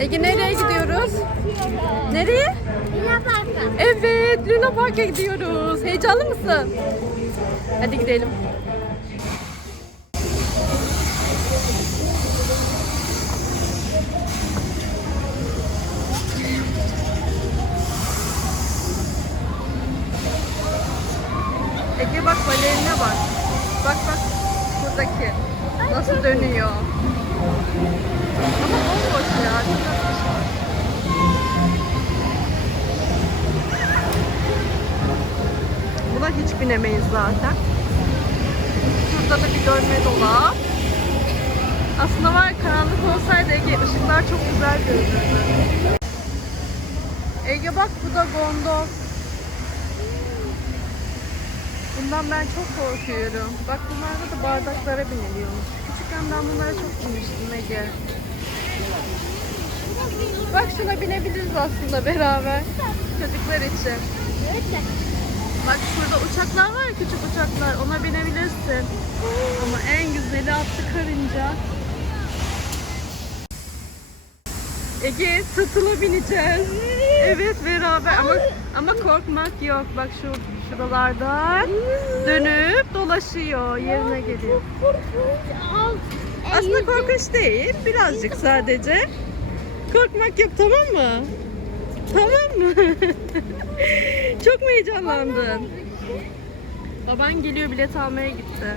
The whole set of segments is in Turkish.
Ege nereye gidiyoruz? Nereye? Luna Park'a. Evet, Luna Park'a gidiyoruz. Heyecanlı mısın? Hadi gidelim. Ege bak balerine bak. Bak bak buradaki. Nasıl dönüyor. Ama. Buna hiç binemeyiz zaten. Şurada da bir dönme dolap. Aslında var karanlık olsaydı Ege ışıklar çok güzel görünürdü. Ege bak bu da gondol. Bundan ben çok korkuyorum. Bak bunlarda da bardaklara biniliyormuş. Küçükken ben bunlara çok binmiştim Ege. Bak şuna binebiliriz aslında beraber. Çocuklar için. Bak şurada uçaklar var ya küçük uçaklar. Ona binebilirsin. Ama en güzeli atlı karınca. Ege tırtıla bineceğiz. Evet beraber ama ama korkmak yok. Bak şu şuralardan dönüp dolaşıyor. Yerine geliyor. Aslında korkunç değil. Birazcık sadece. Korkmak yok tamam mı? Tamam mı? Çok mu heyecanlandın? Baban geliyor bilet almaya gitti.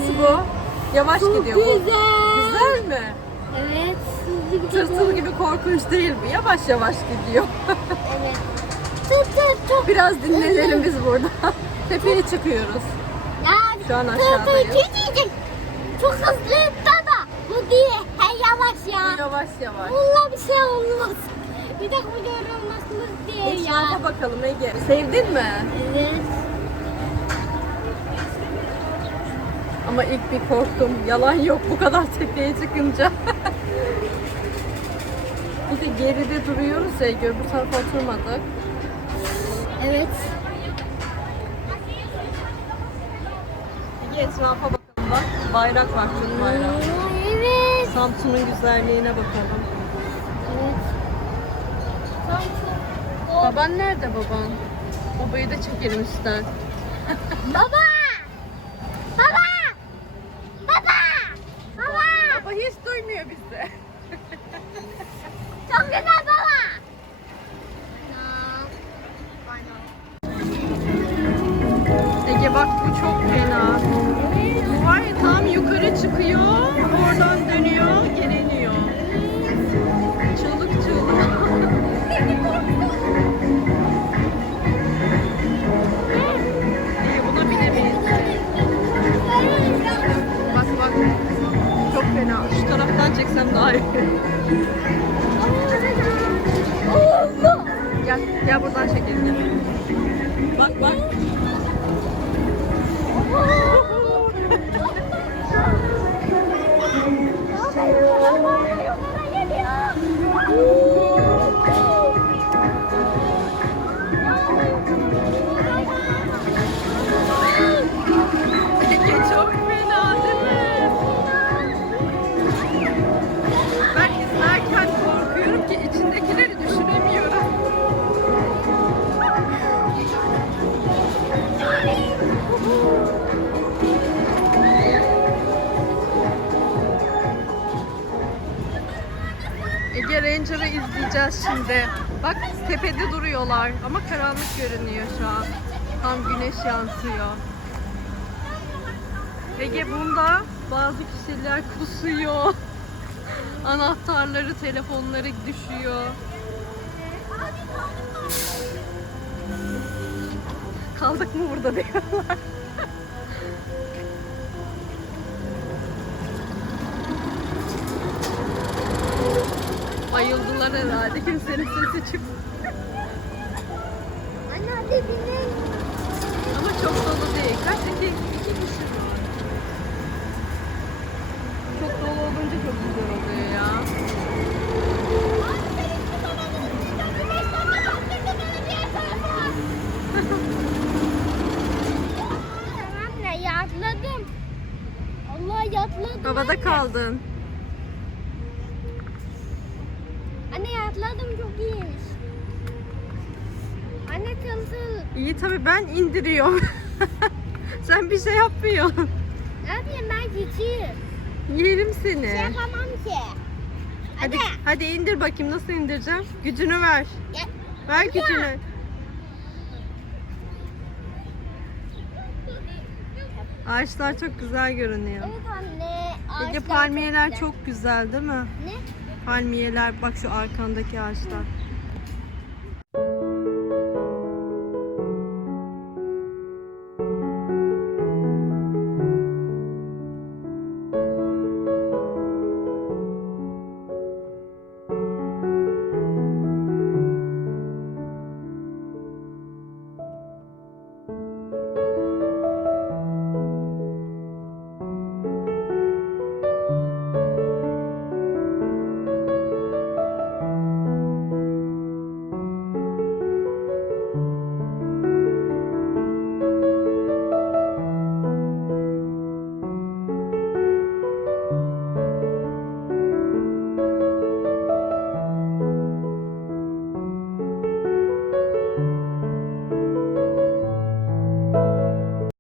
mı? Ha? yavaş Çok gidiyor bu. güzel. Güzel mi? Evet. Hızlı gidiyor. Tırtıl gibi korkunç değil bu. Yavaş yavaş gidiyor. Evet. Tut tut tut. Biraz dinlenelim biz burada. Tepeye çıkıyoruz. Şu an tut, aşağıdayız. tut, diyecek. Çok hızlı baba. Bu değil. Hey yavaş ya. Yavaş yavaş. Vallahi bir şey olmaz. Bir dakika bu olmasın diye ya. Etrafa bakalım Ege. Sevdin mi? Evet. Ama ilk bir korktum. Yalan yok bu kadar tepeye çıkınca. bir de geride duruyoruz ya. Öbür tarafa oturmadık. Evet. Ege etrafa bakalım bak. Bayrak var Türk bayrağı. Evet. Samsun'un güzelliğine bakalım. Evet. Baban nerede baban? Babayı da çekelim. Baba! Baba! Gel, gel buradan çekelim. Bak bak. Ranger'ı izleyeceğiz şimdi. Bak tepede duruyorlar ama karanlık görünüyor şu an. Tam güneş yansıyor. Ege bunda bazı kişiler kusuyor. Anahtarları, telefonları düşüyor. Kaldık mı burada diyorlar. Bayıldılar herhalde. Kimsenin sesi çıkmıyor. Anne hadi binin. Ama çok dolu değil. Kaç iki, iki kişi. Çok dolu olunca çok güzel oluyor ya. Anne yatladım. Allah yatladım. Havada kaldın. İyiymiş. Anne tılsıl. İyi tabii ben indiriyorum. Sen bir şey yapmıyorsun. Ne yapayım ben küçüğüm. Yerim Bir şey seni. yapamam ki. Hadi, Anne. hadi indir bakayım nasıl indireceğim. Gücünü ver. Ya, Ver gücünü. Ağaçlar çok güzel görünüyor. evet anne. Ağaçlar palmiyeler güzel. çok güzel değil mi? Ne? Palmiyeler bak şu arkandaki ağaçlar.